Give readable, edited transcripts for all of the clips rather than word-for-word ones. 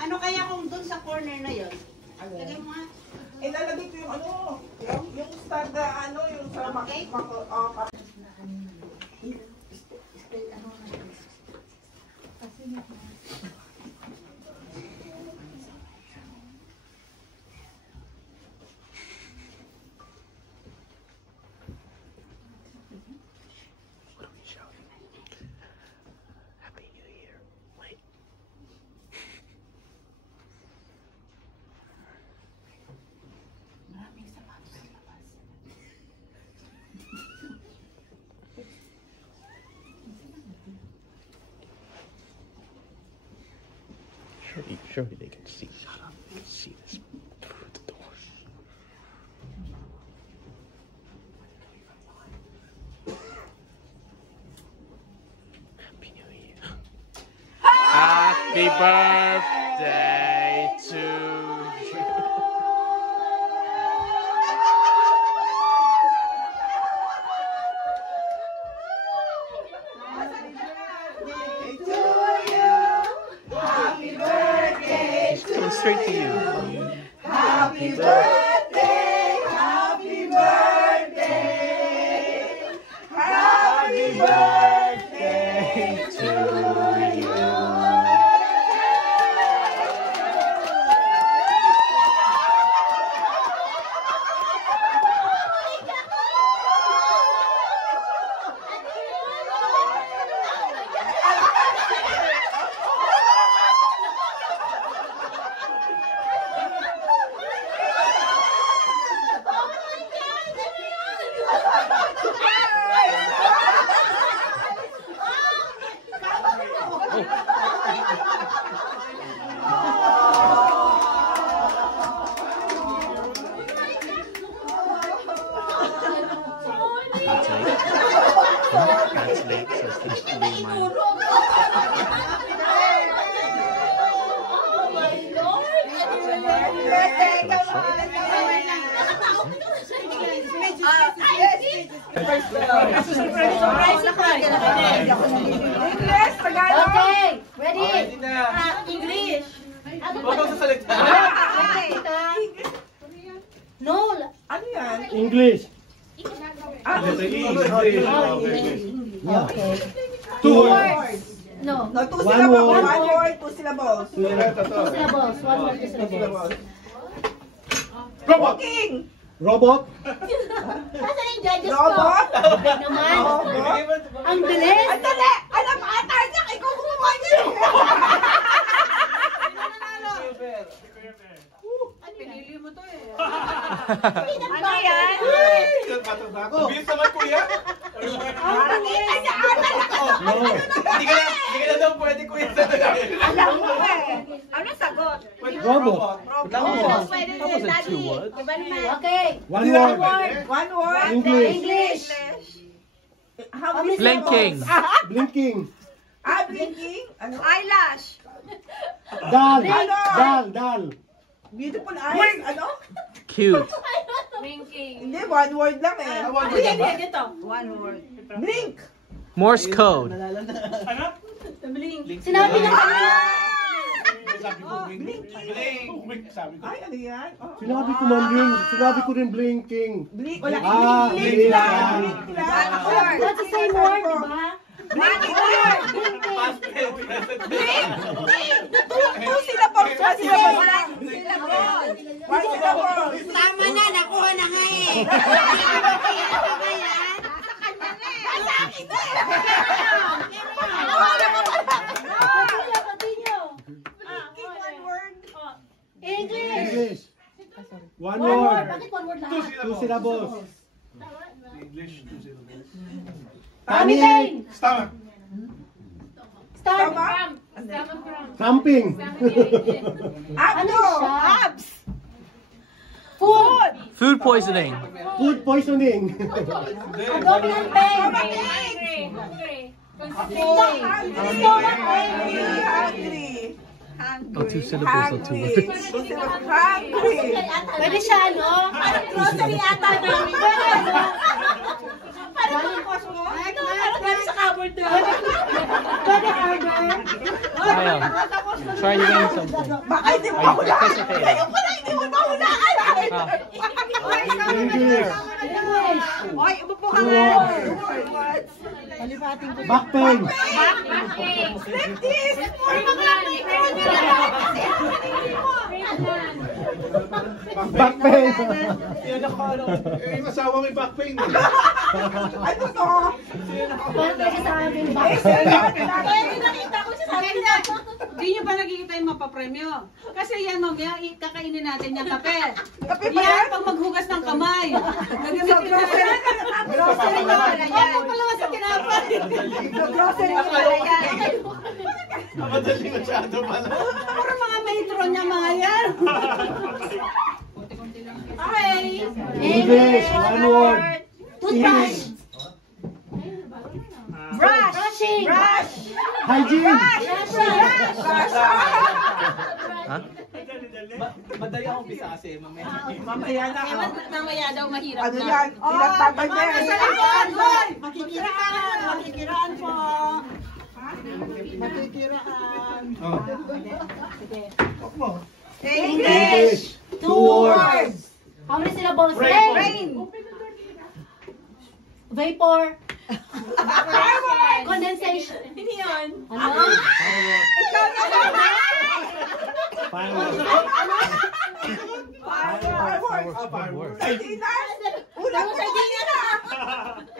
Ano kaya kung doon sa corner na yun? Lagay mo nga. Ilalagay ko yung ano, yung stand na ano, yung sa Surely they can see. Shut up. See this through the door. Happy New Year. Happy birthday to you. Straight to you. Happy birthday, happy birthday, happy birthday to you. That's late, so it's to be mine. Okay, ready? English. No. Ano yan? English. Okay. Two words. No. No, two syllables. One word, two syllables. Two syllables. One word, two syllables. Robot. King. Robot. Nasaan yung judges ko? Robot. Naman. Ang bilis. Ang dali. Alam mo, ata niya. Ikaw gumawa niya. Pinili mo to eh. Ano yan? Bilis naman, kuya. Nakita niya ata. Hindi ka na daw pwede, kuya. Alam mo eh. Ano sagot? Robot. Pwede din, Daddy. Okay. One word. One word. English. How many Blinking. syllables? Blinking. Blinking. Ano? Eyelash. Dal. Dal. Beautiful eyes. Ano? Cute. Hindi, one word lang eh. Dito. One word. Blink. Morse code. Sinabi na kanina. Ay, ano yan? Sinabi ko man din. Sinabi ko rin blinking. Blink. Blink lang. That's the same word, di ba? Blink. Two syllables. One syllable. One syllable. Tama na, nakuha na nga eh. Nasa akin na eh. One word. English. One One word. word. Bakit one word lahat? Two syllables. English, 2 syllables. Pamitin. Stomach. Start. Camping. Ano siya? Abs. Food. Food poisoning. Food poisoning. Adobo ng pain. Hungry. Oh, 2 syllables or 2 words. Hungry. Pwede siya ano? Parang grocery ata namin. Pwede ano? Parang Sa cupboard na. Kyle, try doing something. Baka hindi mo Are you mahulaan. participating? Kayo pala hindi mo mahulaan. English. Oy, umupo ka 2 nga. words. Back pain. Lefties! Back pain. Yan ako, ano. Yung asawa may back pain. Ano to? Nakita ko siya sabi niya. Hindi nyo ba nakikita yung mapapremyo? Kasi yan mamaya, kakainin natin yung kape. Kape pa Yan, yan? pag maghugas ng kamay. Nagamitin natin. Grocery na pala yan. Ako pala sa tinapay. Grocery ko pala yan. Madali masyado pala. Puro mga matron niya mga yan. Okay. English. 1 word. English. Brush! Brush! Hygiene. Brush! Huh? Madali akong bisa kasi mamaya. Mamaya na. Mamaya daw mahirap Ano yan? Pinagtagay na yan. Makikiraan. Makikiraan po. Makikiraan. English. 2 words. How many syllables? Rain! Vapor. Condensation. Hindi yun. Ano? Fireworks. Fireworks. Sardinas! Ulang sardinas na!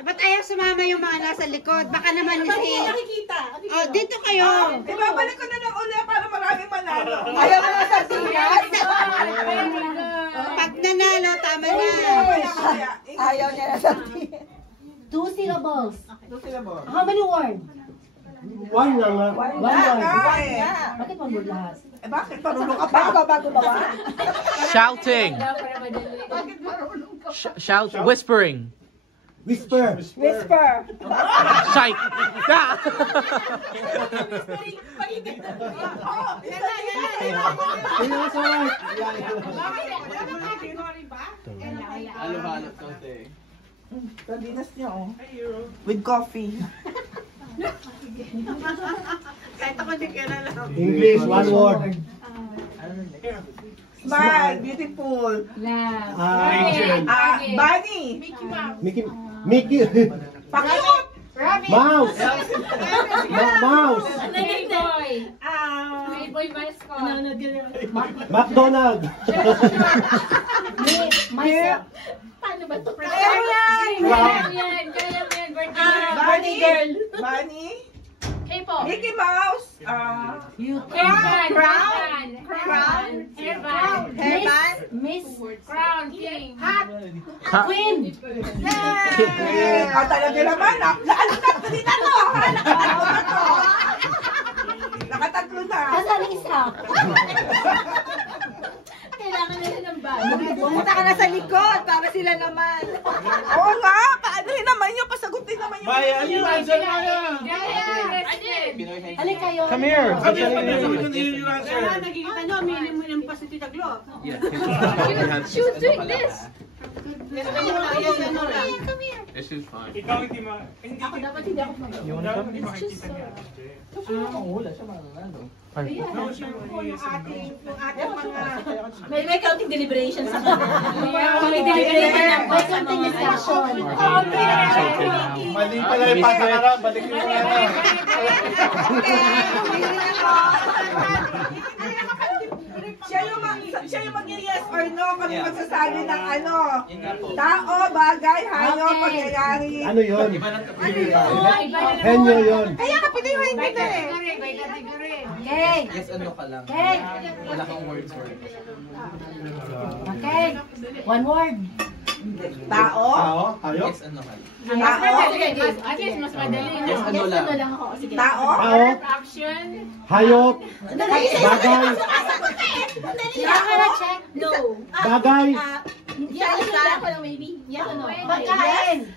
Ba't ayaw sumama yung mga nasa likod? Baka naman Hindi nakikita. Oh, dito kayo. Ibabalik ko na lang ulit para maraming manalo. Ayaw mo na sardinas? Pag nanalo, tama na. Ayaw niya na sardinas. 2 syllables. Doon sila mo. How many words? 1 lang nga. 1 word. Bakit 1 word lahat? Eh bakit? Marunong ka pa? Bago ba? Shouting. Shout, whispering. Whisper. Whisper. Shite. Ah! Halo-halo konti. Sardinas niyo, oh. With coffee. Kahit ako di kilala. English. 1 word. Smile. Beautiful. Bunny. Mickey. Pakyut. Mouse. Mouse. McDonald. Myself. Bunny girl. Bunny. Mickey Mouse. Crown. Hairband. Miss. Ha? Queen. Talaga naman. Dali na to. Nakatatlo na. Nasaan ang isa? Kailangan nila ng bag. Pumunta ka na sa likod para sila naman. Oo nga. Paano rin naman yung pasagutin naman yung... Maya, you answer Maya. Halika kayo. Come here. Sabi naman yung answer. Kaya nakikita nyo, minimum pa si Tita Glo. She's doing this. This is fine. You wanna come? May counting deliberation sa kanya. May deliberation. May something discussion. Mali pala yung pagkakarang. Balik yung pagkakarang. Siya yung mag-yes or no kami magsasabi ng ano. Tao, bagay, hayop, pangyayari. Ano yun? Henyo yun. Kaya ka pinihuin kita eh. Okay. Yes, ano ka lang. Okay. Wala kang words for it. Okay. 1 word. Tao. Tao? Hayop? Yes, ano ka lang. Yes, ano lang. Tao. Tao? Hayop? Bagay? Check. No. Bagay? Pagkain.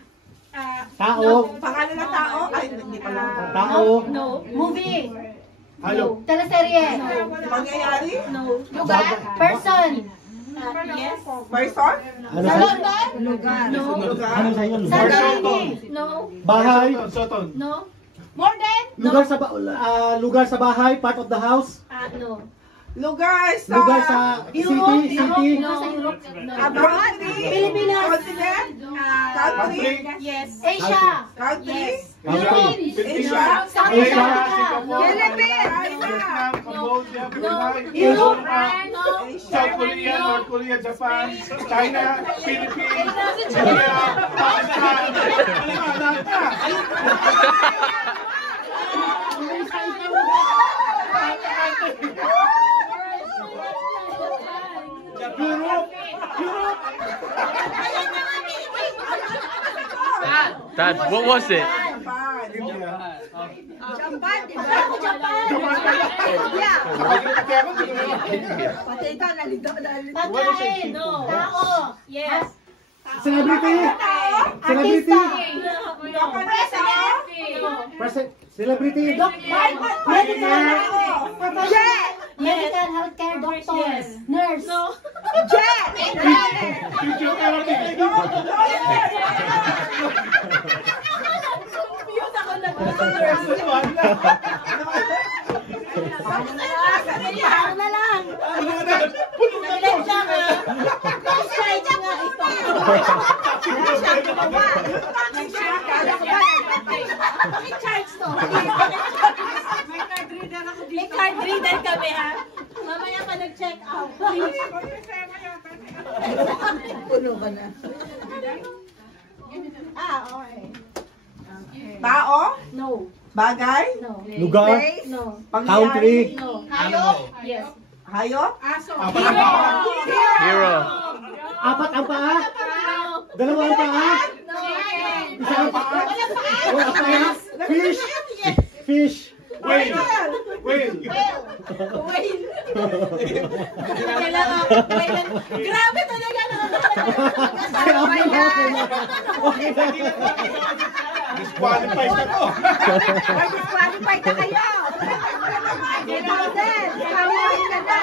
Tao? Pangalan ng tao? Ay, hindi pala. Tao? Movie. Hayop? Teleserye. Pangyayari? Lugar. Person. Yes. Person? Ano Sa sa London? No. Ano sa iyo? Sa Germany? No. Bahay. Soton. No. More than? Lugar sa bahay, part of the house. No. Lugar sa... Lugar sa Europe? city. No. Sa Europe? No. Abroad? Pilipinas? Continent? Country? Yes. Asia? Country? Country. Asia? South Asia. America? Philippines? Vietnam, Cambodia, Brunei, Europe? China, South Korea, North Korea, Japan, China, Philippines, Korea, Pakistan. Lahat na. Europe! Europe! Dad, what was it? India. Japan, di ba? Japan? Yeah. Kaya ako siguro. Pati ikaw, nalito. Pagkain? No. Tao? Yes. Celebrity. Celebrity. Celebrity. Medical Medical healthcare doctors. Nurse. No. Ano na lang? May card reader kami ha. Mamaya ka nag-check out. Puno ka na. Okay. Tao? No. Bagay? No. Lugar. No. Country. No. Hayop? Yes. Hayop? Hero. Apat ang paa. Dalawa ang paa. No. Isa ang paa. Wala paa. Fish. Fish. Wait! Wait! Grabe talaga Disqualified na to! Disqualified na kayo. Ikaw din. Kamahin ka na.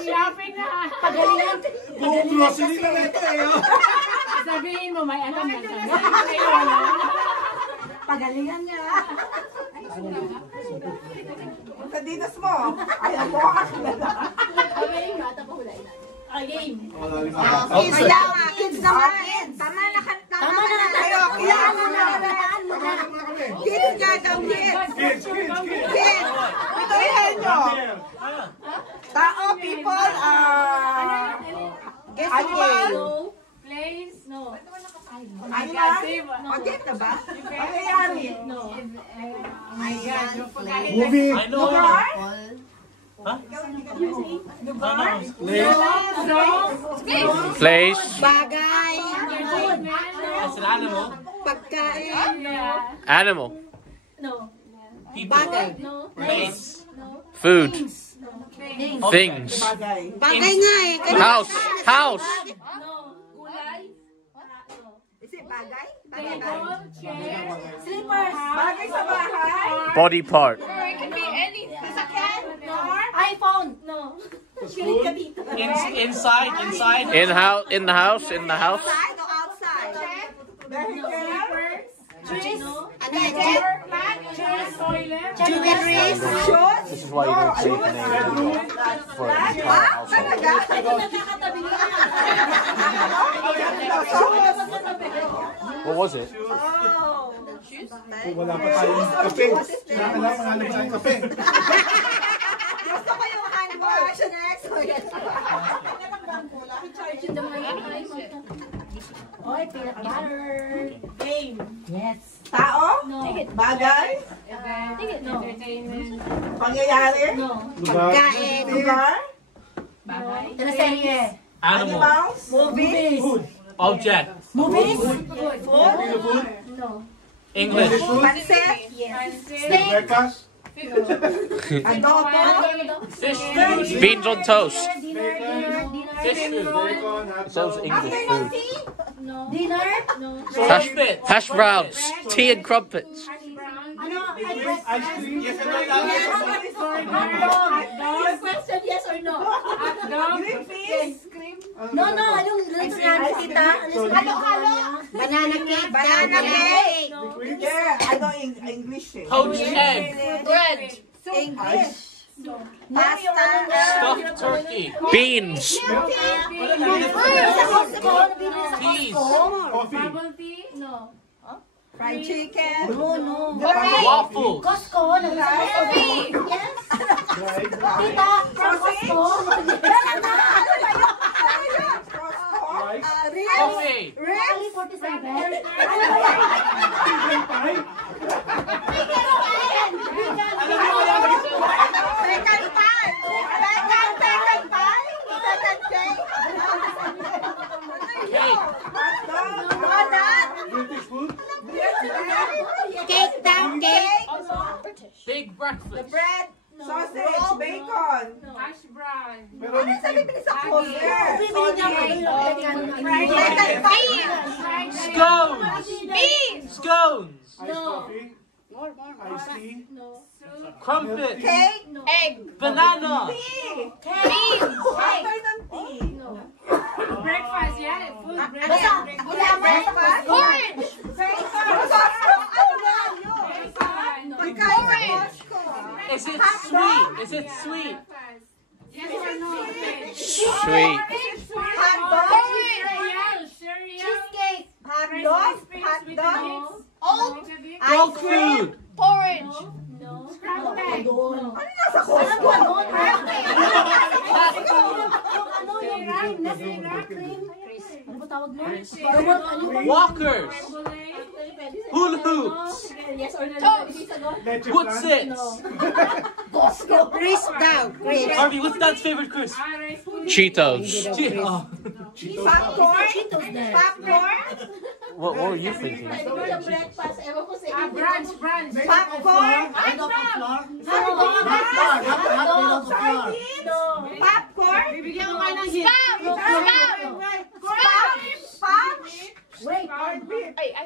Shopping na. Pagalingan. Buong grocery na ito eh! Sabihin mo, may alam na ka. Pagalingan nga. Sa dinas mo. Ayaw mo kasi na lang. Game. Kids daw. Kids naman. Tama na. Tama na. Ayo, kaya ano na. Kids nga daw. Kids. Kids! Kids. Ito yan nyo. Tao, people, animal. Place? No. Animal? Okay na ba? Pangyayari. No. Movie. Lugar? Place. Bagay. Pagkain. Animal. No. Bagay. No. Food. Things. Bagay. Bagay nga eh. House. House. No. Gulay? Is it bagay? Table? Chair? Slippers? Bagay sa bahay. Body part. iPhone? No. Kilig ka dito. Inside. In the house. Outside or outside? Vehicle. Trees? Ano yan? Jewelries? Shoes? This is why you don't take an name for an entire household. Talaga? Nakakatabi niya. What was it? Wala pa tayong kape. Kailangan mangalap tayong kape. Gusto ko yung hand wash next. Oy, peanut butter. Game. Yes. Tao? No. Bagay? No. Pangyayari? No. Pagkain. Lugar? Teleserye. Animal. Animals? Movies. Object. Movies? Food? No. English. Pansit. Steak. Breakfast? Adobo. Fish food. Beans on toast. Dinner. Fish food. Bacon, hot It sounds dog. English food. Dinner? No. Hash browns. Tea and crumpets. Ano? Ice cream. Yes or no lang. Your question, yes or no? Green peas. No, yung luto namin kita. Halo-halo. Banana cake. Banana cake. No. Yeah, ano English eh. Poached egg. Bread. English. Pasta. Stuffed turkey. Beans. Peas. Coffee. No. Fried chicken. No. Waffles. Costco. Yes. Dried. Tita, from Costco. Rice. Coffee. Ali 47. Chicken pie. Cake. British food. Cake down, cake. Big breakfast. Bread. Sausage. Bacon. Hash brown. Pero Scones. Scones. iced coffee. Iced tea. Crumpets. Cake. Egg. Banana. Afternoon tea. Breakfast, yeah. Food, Breakfast. Orange. Is it sweet? Is it sweet? Yes or no? Sweet. Cheesecake. Dog food. Porridge. No. Scrambled egg. No. Walkers. Hula hoops. Yes or no? Leche What's flan. it? Crisp down, crisp. Harvey, what's Dad's favorite crisp? Cheetos. Oh. Popcorn. What were you thinking? Breakfast. Ewan ko sa brunch. Popcorn. Popcorn. Bibigyan ko kayo ng hint. Wait.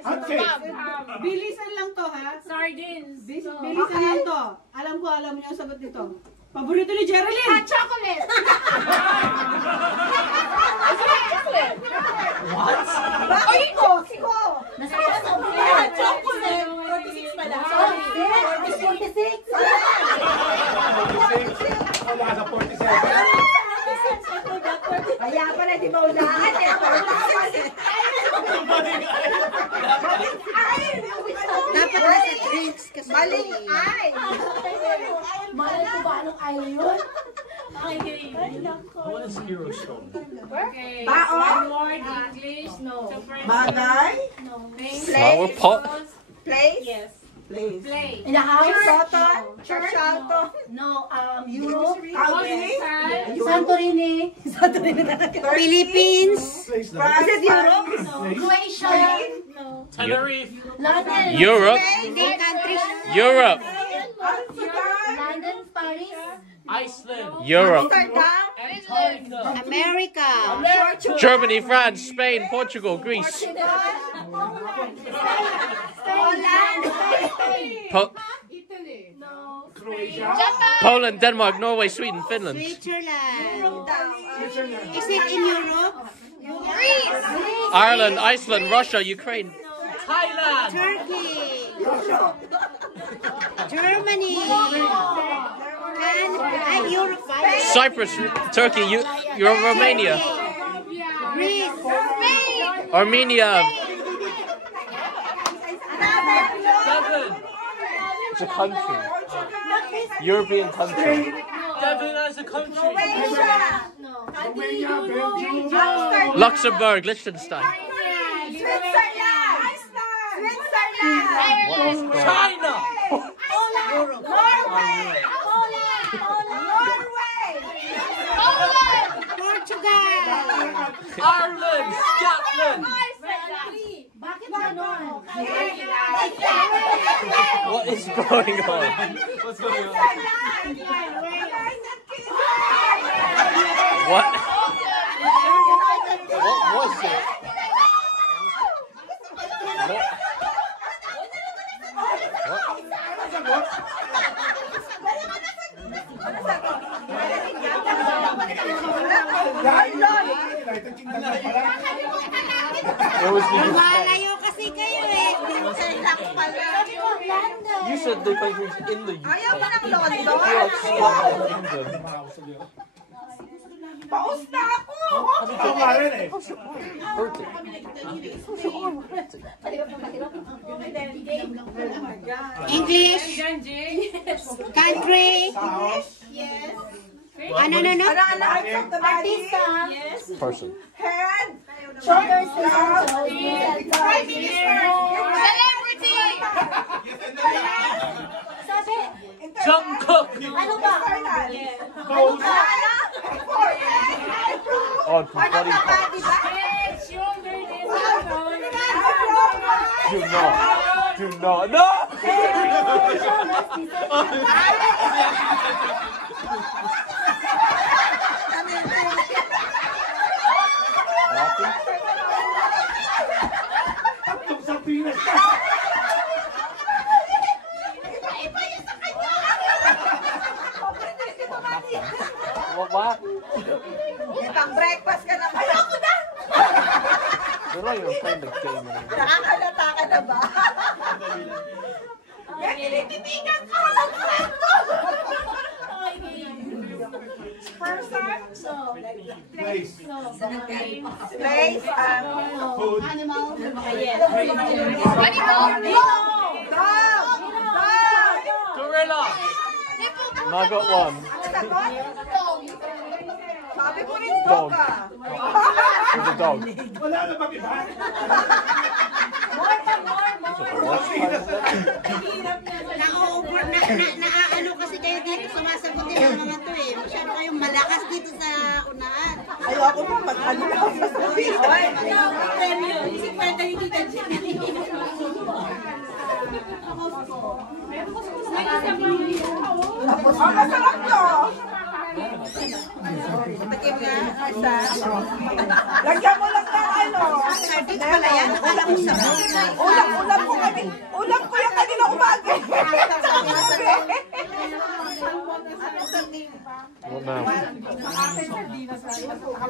Hot cake. Bilisan lang to, ha? Sardines. Bilisan lang to. Alam niyo ang sagot nito. Paborito ni Geraldine. Hot chocolate. What? Hot chocolate. 46 pala. Sorry. 46. Wala sa 47. Kaya pala di ba unahan eh. Dapat nasa drinks kasi. Maling ay. Malay ko ba anong ayaw yun? What is Hero Stone? Okay. Baon. One word, English, no. Bagay. No. Flower pot. Place. Yes. Place. Play. In the house? Soton. Churchalto. No. Europe. Country. Santorini. Philippines. Place daw. France. Europe. Croatia. No. Tenerife. London. Europe. Countries. Europe. London, Paris. Iceland. Europe. Amsterdam. Antarctica. America. Germany, France, Spain, Portugal, Greece. Holland. No. Croatia. Poland, Denmark, Norway, Sweden, Finland. Switzerland. Switzerland. Is it in Europe? Ireland, Iceland, Russia, Ukraine. Thailand. Turkey. Germany. Europe. Cyprus, Turkey, Romania. Greece. Armenia. Devon. It's a country. European country. Devon as a country. No. Romania, Belgium. Luxembourg, Liechtenstein. Switzerland. What is going on? China. Norway. Portugal. Ireland. Scotland. Bakit ganon? What is going on? What's going on? What? What was it? What? Malayo kasi kayo eh. You said the country's in the UK. Ayaw ka ng London? Paus na ako! Ito nga rin eh. English. Country. Ano? Parts of the body. Person. Head. Shoulders. Prime Minister. Celebrity. Jungkook. Ano ba? Oh, body part. Do not. No! Sa Pinas. What? Itang breakfast ka na. Ayoko na! They're not even playing the game anymore. Nakakalata ka na ba? Tinitigan ka! Person? Place. Place? Food. Gorilla! No, I got one. Sabi ko rin dog ka. There's a dog. Wala na bang iba? Ano kasi kayo dito, sumasagot din ang mga to eh. Masyado kayong malakas dito sa unahan. Ayoko pa mag-ano na ako sa sabihin. Si Kwenta yung kita dyan. Tapos, masarap to. Lagyan mo lang ng ano. Sardines pala yan, akala mo sa Ulam ko kami. Ulam ko yung kanina umaga. What now?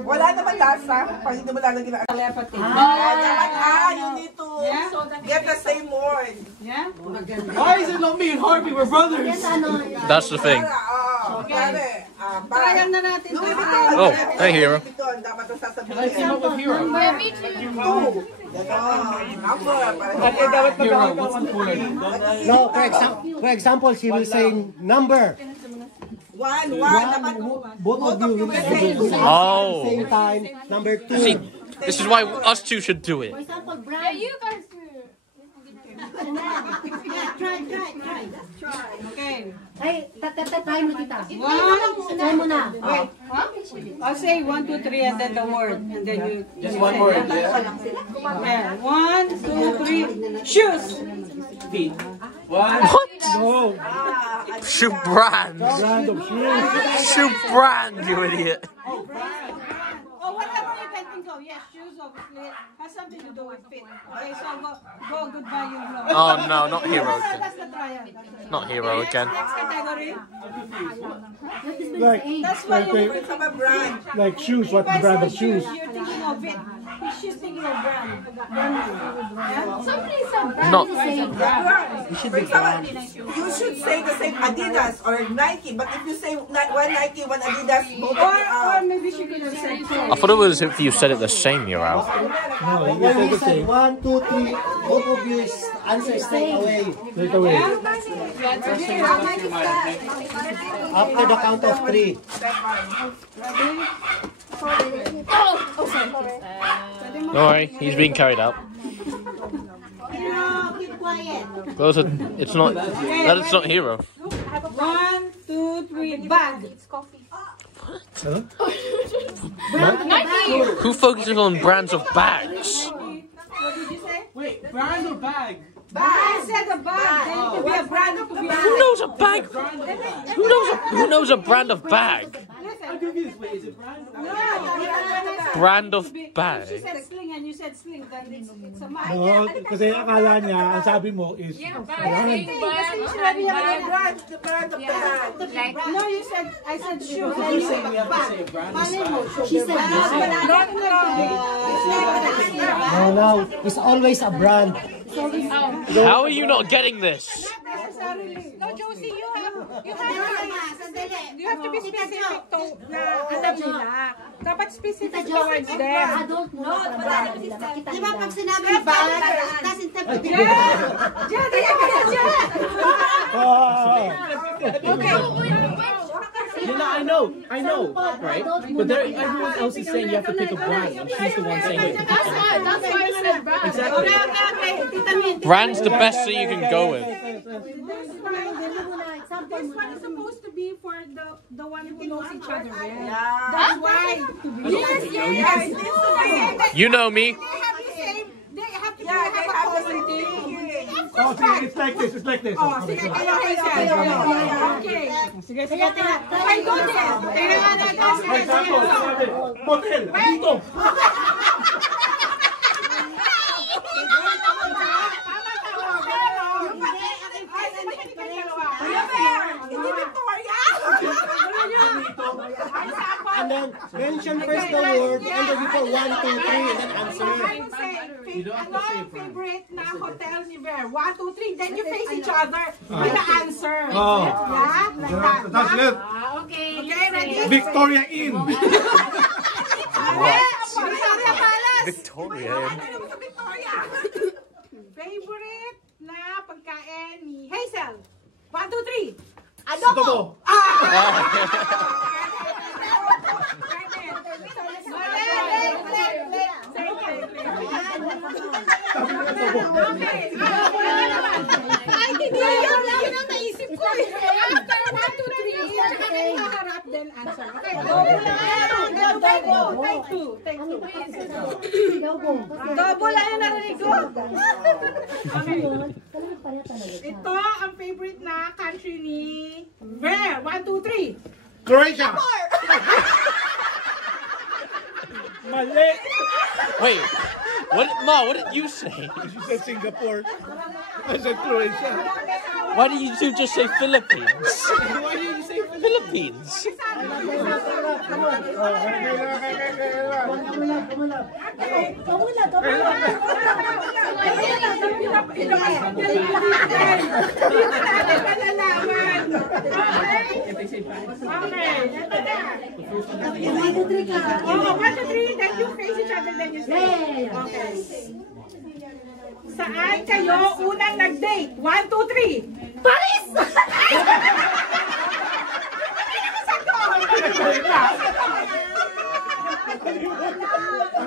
Wala naman lasa. Pag hindi mo lalagyan ng telepathy. You need to get the same word. Why is it not me and Harvey? We're brothers. That's the thing. Trial na natin. Oh, hey, Hero. Dapat ito sasabihin. I came up with Hero. No, for example, she will say number. One. Both of you will say at the Oh. same time. Number 2. See, this is why us two should do it. For example, Brian. You guys do. Try. Okay. Ay, try mo kita. One. Try mo na. Wait. I'll say 1, 2, 3 and then the word. And then you. Just one word, yeah? Yeah. 1, 2, 3. Shoes. Feet. What? No. Shoe brand. Brand of shoes. Shoe brand, you idiot. Oh, whatever you can think of. Yes, shoes obviously has something to do with fit. Okay, so go goodbye you know. Oh no, not Hero That's again. the trial. Not Hero again. Next category. Like, That's why you From a brand. like shoes, what brand of shoes? You're thinking of it. She's thinking of brand. Yeah? Somebody said brand. Not. For example, you should say the same Adidas or Nike, but if you say one Nike, one Adidas, both of you Or maybe she could have said I thought it was if you said it the same, you're out. No, when we say 1, 2, 3, both of you answer straight away. Straight away. After the count of 3. Don't worry, he's being carried out. Keep quiet. Those are, it's not. That is not Hero. 1, 2, 3, bag. Who focuses on brands of bags? What did you say? Wait, brand or bag? I said a bag. Then it could be a brand. It could be Who knows a bag? Who knows a brand of bag? I'm confused. Wait, is it brand or bag? No, Brand of she bag. said sling and you said said sleep, then it's a mine. No, kasi akala niya, ang sabi mo is brand. No, you said, I said shoes. You're saying we have to say a brand. She said No, it's always a brand. How are you not getting this? No, Josie, you have to be specific to na alam nila. Dapat specific towards them. I don't know. Di ba pag sinabi bad, that's interpretation. I know, right? But there, everyone else is saying you have to pick a brand, and she's the one saying you have to pick a brand. That's why I said brand. Exactly. Brand's the best thing you can go with. This one is supposed to be for the one who knows each other. Yeah. That's why. Yes. You know me. They have a common thing. Oh, sige, it's like this, it's like this. Oh, sige, kayo, Hazel. Okay. Sige, I do this. Kailangan natin. For example, sabi, motel, dito. And then mention first the word and then you put 1, 2, 3 and then answer. Ano yung favorite na hotel ni Ver? 1, 2, 3. Then you face each other with the answer. Oh. Yeah? Like that. That's it. Okay, ready? Victoria Inn. Victoria Palace. Victoria. Ano mo sa Victoria? Favorite na pagkain ni Hazel? 1, 2, 3. Adobo. Ay, hindi yun ang naisip ko. After 1, 2, 3, tsaka kayo haharap, then answer. Okay, take two. Double lang yung narinig ko. Ito ang favorite na country ni Ver. 1, 2, 3. Croatia. Mali. Wait, what did you say? She said Singapore. I said Croatia. Why did you two just say Philippines? Why did you say Philippines? Then you face each other, then you say. Okay. Saan kayo unang nag-date? 1, 2, 3. Paris!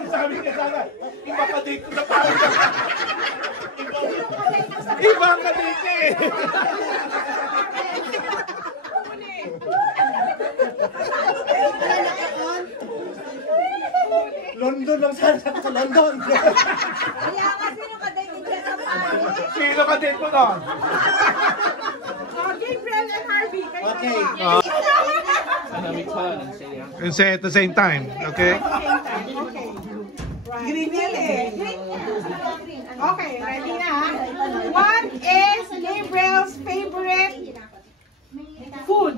Sabi niya sana, iba ka date ko na parang. Iba ka date eh. London lang sana sa London. Kaya nga sino ka-date niya sa Paris? Sino ka date mo nun? Gabriel and Harvey. Okay. And say at the same time, okay? Okay. Green yan eh. Okay, ready na. What is Gabriel's favorite food?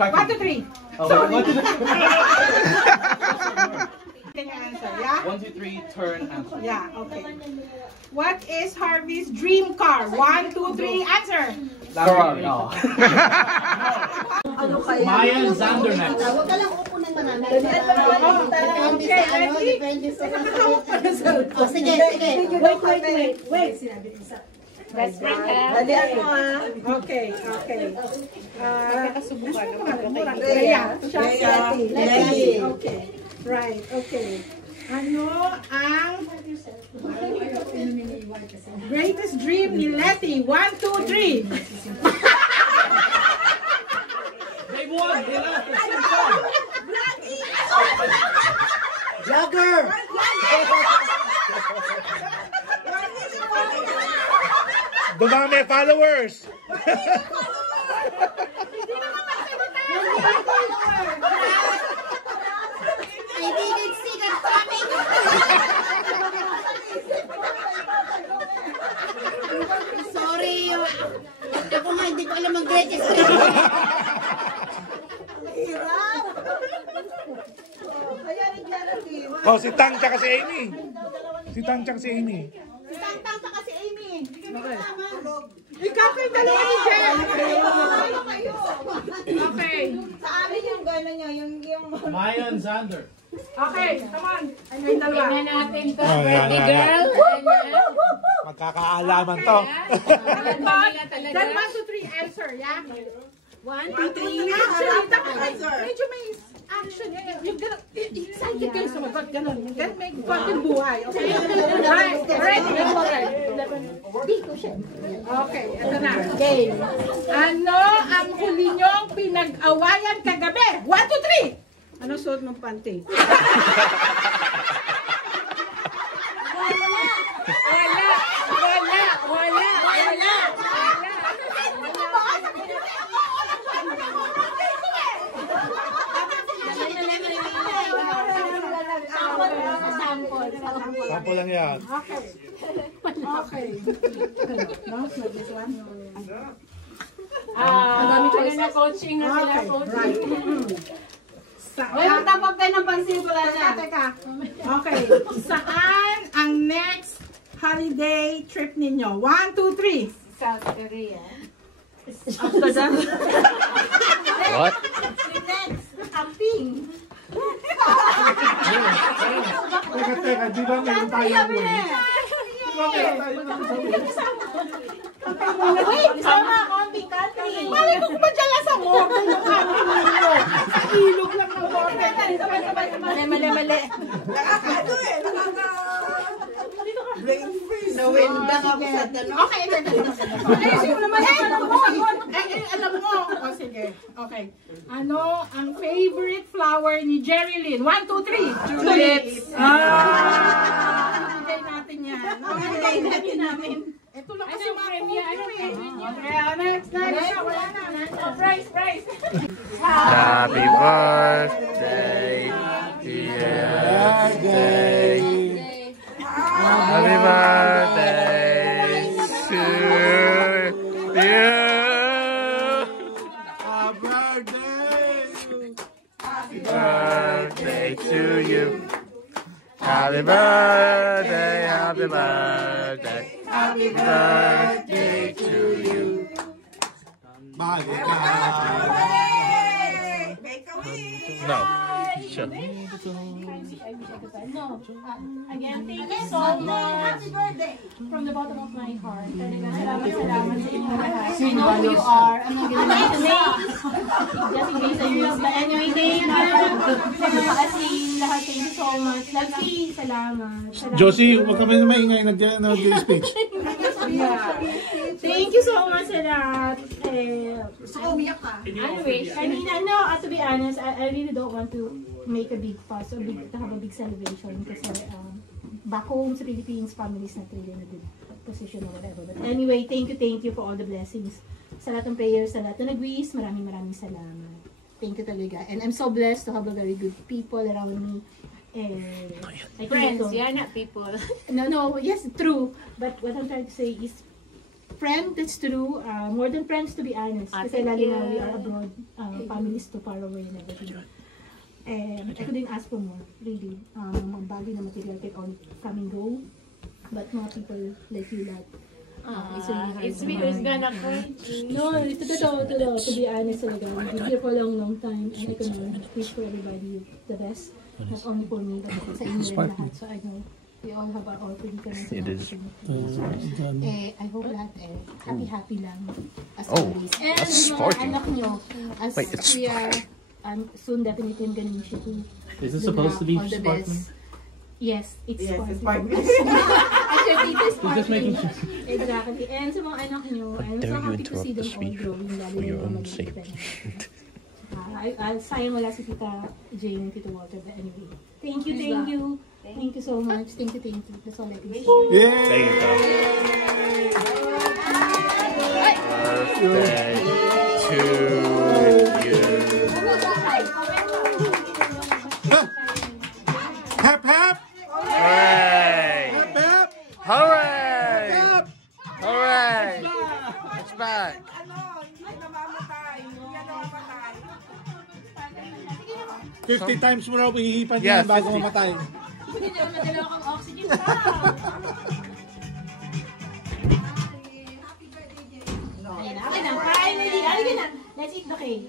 1, 2, 3. Sorry. Can you answer, yeah? 1, 2, 3, turn, answer. Yeah, okay. What is Harvey's dream car? 1, 2, 3, answer. Ferrari. No. Maya Zanderneck. Huwag ka lang upo ng marami. Okay, ready? Sige. Wait. Sinabi ko sa... Dalian mo Okay. Letty. Okay. Right, okay. Ano ang greatest dream ni Letty? 1, 2, 3. They won. They left. It's so fun. Jagger! Dumami followers. I didn't see that coming. Oh, si Tang tsaka si Amy. Si Tang tsaka si Amy. Tang-tang sa kasi Amy. Ikaw kayo dalawa ni Jen. Okay. Sa amin yung gano'n nyo, yung... Mayan Zander. Okay, come on. Ano yung dalawa? Tingnan natin to. Oh, Birthday yan. girl. Magkakaalaman to. Then 1, 2, 3, answer, yeah? 1, 2, 3. Actually, medyo may action. Yung gano'n, excited kayo sa magot, gano'n. Then may konting buhay, okay? Right, ready? Okay, ito na. Game. Ano ang huli niyong pinag-awayan kagabi? 1, 2, 3. Ano suot mong panty? Sample lang yan. Okay. Okay. This one? Ang dami ko na coaching na sila Okay, coaching. Uy, magtapag kayo ng pansin ko lang yan. Teka. Okay. Saan ang next holiday trip ninyo? 1, 2, 3. South Korea. After that. What? Next. Camping. Teka, di ba meron tayo po eh? Wait, sama camping country. Mali ko ba dyan sa morning yung camping ninyo? Sa ilog lang ng morning. Mali. Nakakaano eh, brain freeze. Nawinda ka po sa tanong. Okay, ayusin mo naman. Alam mo. O, sige. Okay. Ano ang favorite flower ni Jerry Lynn? 1, 2, 3. Tulips. Ibigay natin yan. Ibigay natin. Ito lang kasi mga premia. Okay, next. Wala na. Price. Happy birthday, dear birthday. Happy birthday to you. Happy birthday to you. Happy birthday, happy birthday, happy birthday to you. Make a wish. No. Sure. No. Again, thank you so much. From the bottom of my heart. Salamat sa inyo lahat. I know who you are. I'm not gonna mention names. Just in case I love. But anyway, thank you. Sa mga asin, lahat, thank you so much. Lovely, salamat. Josie, huwag kami na maingay nag-speech. Thank you so much sa lahat. Anyway, I mean, to be honest, I really don't want to make a big fuss or to have a big celebration kasi back home sa Philippines, families not really in a good position or whatever. But anyway, thank you for all the blessings. Sa lahat ng prayers, sa lahat ng nag-wish, maraming salamat. Thank you talaga. And I'm so blessed to have a very good people around me. Friends, you're not people. No, yes, true. But what I'm trying to say is, friend, that's true. More than friends, to be honest. Kasi lalo na we are abroad, families too far away and everything. And I couldn't ask for more, really. Mga bagay na material can all come and go. But mga people like you that it's really hard. It's because gonna cry. No, ito totoo. To be honest talaga. We've been here for a long time. And I can wish for everybody the best. Not only for me, but sa inyo rin lahat. So I know we all have our all predicaments. It is. I hope lahat happy lang. As Oh, always. And that's yung mga sparking. anak nyo, as Wait, it's we are soon definitely I'm gonna miss you too. Is this supposed to be All the sparkling? best. Yes, it's Yes, sparkling. it's Actually, it is We're just making sparkling. sure. Exactly. And sa mga anak nyo, I'm so dare you happy to interrupt see the them all speaker growing. Lalo for your yung own mga sake? maliit. Sayang wala si Tita Jane and Tito Walter. But anyway, thank you. Thank you so much. Thank you. That's all I can say. There you go. Birthday to you. Hep, hep! Hooray! Hep, hep! Hooray! Hep! Hooray! It's back. Hindi namamatay. 50 times mo raw hihipan Yeah, yan bago 50. mamatay. Hindi na madala kang oxygen. Ayan na, kain na. Halika na. Let's eat the cake.